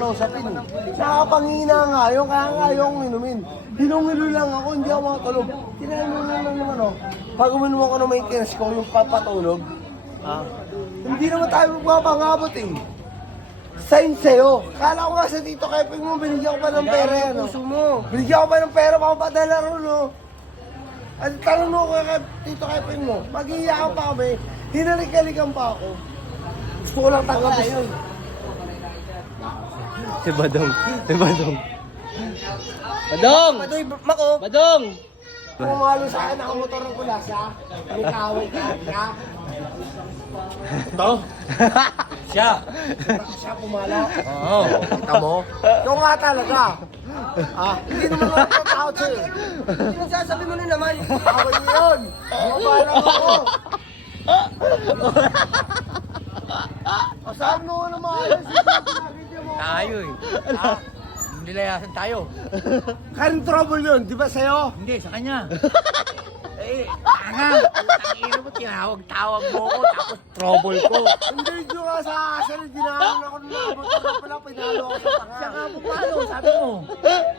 na usapin. Nakapangina nga yun, kaya nga yung inumin. Hinong-hilo lang ako, hindi ako makatulog. Tinahin mo lang naman oh. Pag uminom ako ng maintenance ko, yung papatulog. Hindi naman tayo magpapangabot eh. Sign sa'yo. Kala ko nga sa Tito Kepeng mo, binigyan ko pa ng pera yan. Binigyan ko pa ng pera, papadala ron no. At tanong mo ko kay Tito Kepeng mo, mag-iiyakan pa kami, hinalik-halikan pa ako. Gusto ko lang tanggapin yun. Si Badong. Si Badong. Badong! Padoy, Mako! Badong! Pumalo sa akin, nakamotor ng kulas ha. May kaaway ka, ha? Ito? Siya. Siya pumalo. Oo. Kita mo? Ikaw nga talaga. Hindi naman ako natatakot sa'yo. Sinasabi mo na naman. Away mo yun. Mabala ako. Asahan mo ko na maayos. Tayo eh. Nilayasan tayo. Karin trouble yun, di ba sa'yo? Hindi, sa kanya. Eh, tanga. Tangina mo, tinawag-tawag mo ko, tapos trouble ko. Hindi nyo nga sa asan, ginahon ako ng mga motor na pala, pinalo ako sa tanga. Siya nga po paano, sabi mo.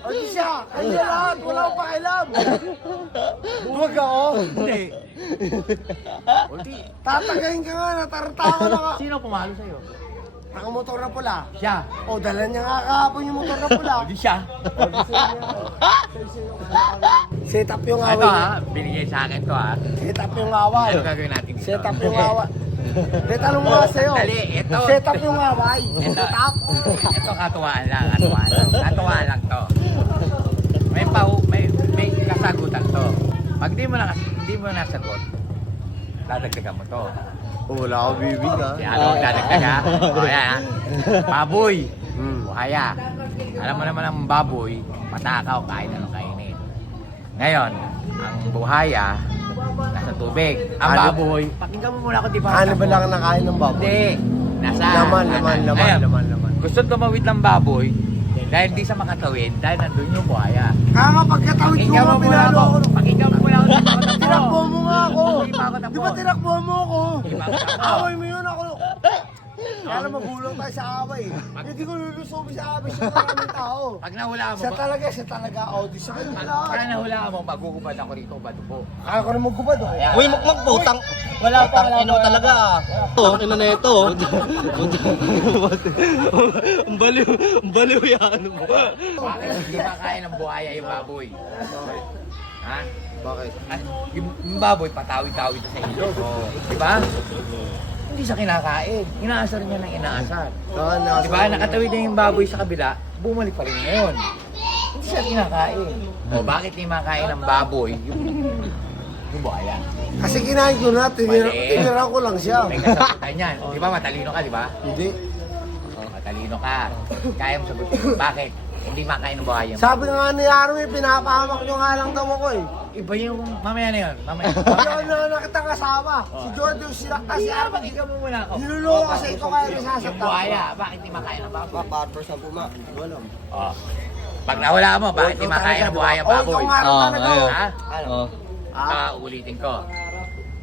O di siya, kanya lahat, wala akong pakialam. Huwag ako. Hindi. Ulti, Tatagayin ka nga, natarata ako na ka. sino pumalo sa'yo? Nakamotor na pula. Siya. O, dala niya nga kahapon yung motor na pula. Hindi siya. Set up yung Ito away. ha, binigay sa akin to ha. Set up yung away. Ano gagawin natin dito? Set up yung away. Hindi, tanong mo nga sa'yo. Dali, ito. Set up yung away. Ito, Set up. ito katuwaan lang. Katuwaan lang to. May kasagutan to. Pag hindi mo nasagot, dadagdagan mo to. Wala ako bibig ha. Si ano, dadagdag ha? O yan ha. Baboy. Buhaya. Alam mo naman ang baboy, matakaw, kain ano kainin. Ngayon, ang buhaya, nasa tubig. Ang Ano? baboy, pakinggan mo muna ako, di ba? Ano ba lang nakain ng baboy? Hindi. Nasa... Laman. Ngayon, gusto tumawid ng baboy, dahil di sa makatawid, dahil nandun yung buhaya. Kaya nga pagkatawid ko Pakinggan nga, mo muna pinalo ako. ako. Pakinggan mo muna ako. Tinakbo mo nga ako. Hindi pa ako tapos. Di ba tinakbo mo ako? Hindi pa ako tapos. Away mo yun ako. Kaya magulang tayo sa away. Hindi ko lulusobi sa away sa maraming tao. Pag nahula mo, Siya talaga. O, di sa kanya pag lahat. nahula mo, magugubad ako rito, badugo. Kaya ko na magkubad oh. Uy, mukmang putang. Wala pa. Ino talaga ah. Ito, ino na ito. Ang baliw yan mo. Bakit hindi makain ng buhaya yung baboy? Ha? Bakit? Yung baboy, patawid-tawid sa ilog. Di ba? Hindi siya kinakain. Inaasar niya ng inaasar. Di ba? Nakatawid na yung baboy sa kabila, bumalik pa rin ngayon. Hindi siya kinakain. O bakit hindi makain ng baboy yung buhaya? Kasi kinain ko na, tinira ko lang siya. May kasagutan yan. Di ba matalino ka, di ba? Hindi. Matalino ka. Kaya mo sagutin. Bakit? Hindi makain ng buhaya. Sabi nga ni Army, pinapahamak nyo nga lang daw ako eh. Iba yung mamaya na yun. Mamaya. Hindi na nakitang kasama. Si Jordan yung sinakta si Army. Pakinggan mo muna ako. Niluloko kasi ito kaya Yung nasasakta. buhaya, bakit di makain ng baboy? Partner sa buma, hindi ko alam. Oh. Pag nawala mo, bakit di makain ng buhaya ang baboy? Oh, ikaw nga talaga. ayun. Ha? Oh. Ulitin ko.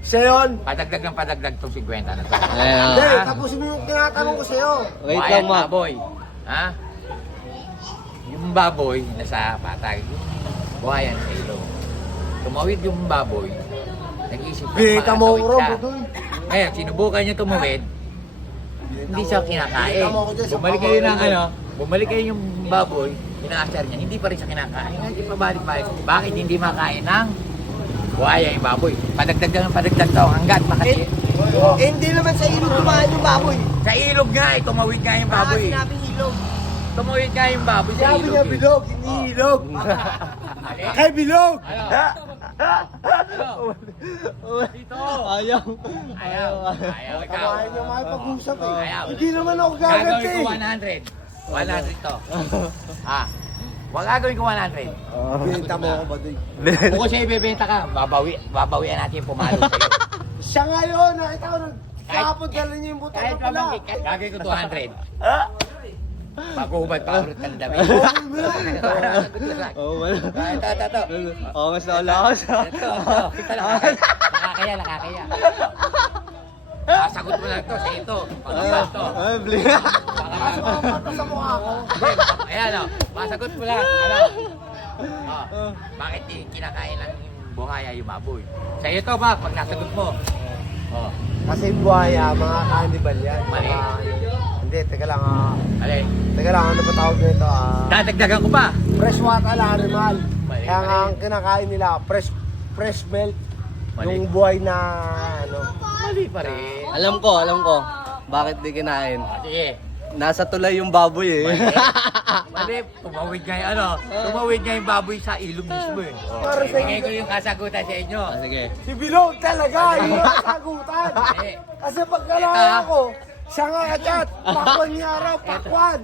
Siya yun. Padagdag ng padagdag itong 50 na to. Hindi, Ayan. tapos yung tinatanong ko sa'yo. Wait Buhaya lang, at ma. baboy. Ha? Yung baboy, nasa patag. Buhaya sa ilong. Tumawid yung baboy. Nag-isip siya, Bita mo makatawid ko, siya. Budoy. Ngayon, sinubukan niya tumawid. Hindi siya kinakain. Bita mo ko dyan sa Bumalik kayo ng pamamagitan. ano, bumalik kayo yung baboy, inaasar niya, hindi pa rin siya kinakain. Hindi pa balik-balik. Bakit hindi makain ng buhaya yung baboy? Padagdag ng padagdag to hanggat makati. Hindi naman sa ilog dumaan yung baboy. Sa ilog nga eh, tumawid nga yung baboy. Sinabing ilog. Tumawid nga yung baboy sa Sabi ilog. niya eh. bilog, hindi ilog. Kay bilog. Ano? Dito. Ayaw. Ayaw. Ayaw ikaw. Ayaw niya makipag-usap eh. Ayaw. Hindi naman ako Gagawin gaganti. ko 100. 100 to. Wag gagawin ko 100. Bita mo ko, Budoy. Kung siya ibebenta ka, babawian natin yung pumalo sa'yo. Siya nga yun, nakita ko nung kahapon dala niya yung buto Kahit na pala. naman, gagawin ko 200. Pag-uhubad pa ulit ka ng damit. Oh, wala. Ito. Oh, mas naulakas. Ito, nakakaya. Sasagot mo lang to sa ito. Pag ito. Ay, bling. Baka Kaso makapato sa mukha ko. Ayan o, masagot mo lang. Ano? Bakit kinakain ng buhaya yung baboy? Sa iyo to ba, pag nasagot mo. Oh, Kasi buhaya, mga cannibal yan. Mali. Hindi, teka lang alin. Teka lang, ano ba tawag nito? Dadagdagan ko pa. Freshwater animal. Mali, Kaya nga mali. ang kinakain nila, fresh milk. Mali. Yung buhay na, ano. Mali pa rin. Alam ko. Bakit di kinain? Sige. Nasa tulay yung baboy eh. Mali, tumawid nga yung tumawid nga yung baboy sa ilog mismo eh. Para sa Bigay ko yung kasagutan sa inyo. Sige. Si Bilog talaga, yun ang sagutan. Mali. Kasi pagkalala ko, siya nga chat, pakwan niya araw, pakwan.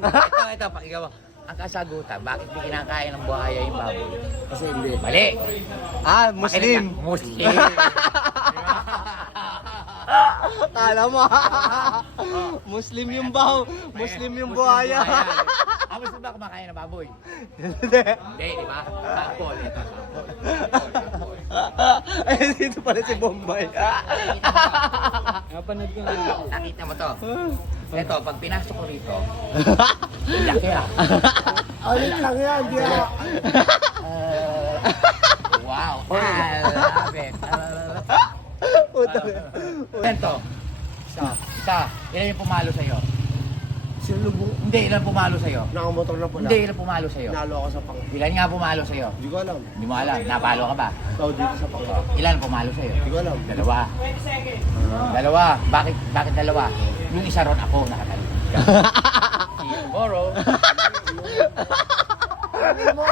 Ito, pakinggan mo. Ang kasagutan, bakit di kinakain ng buhaya yung baboy? Kasi hindi. Mali. Muslim. Muslim. Kala mo. Muslim yung Muslim yung buhaya. Ang Muslim ba kumakain ng baboy? Hindi. Hindi, di ba? Sample. Ito, Ay, dito pala si Bombay. nakita mo to. Ito, pag pinasok ko rito, laki ah. Alit lang yan, di ako. Wow. I love it. Ito. Isa. Ilan yung pumalo sa'yo? Sinulubong. Hindi, ilan pumalo sa'yo? Nakamotor na pula. Hindi, ilan pumalo sa'yo? Nalo ako sa pang. Ilan nga pumalo sa'yo? Hindi ko alam. Hindi mo alam. Napalo ka ba? Tao dito sa pang. Ilan pumalo sa'yo? Hindi ko alam. Dalawa. Dalawa. Bakit dalawa? Yung isa ron ako nakatalo. See you tomorrow. Ano mo,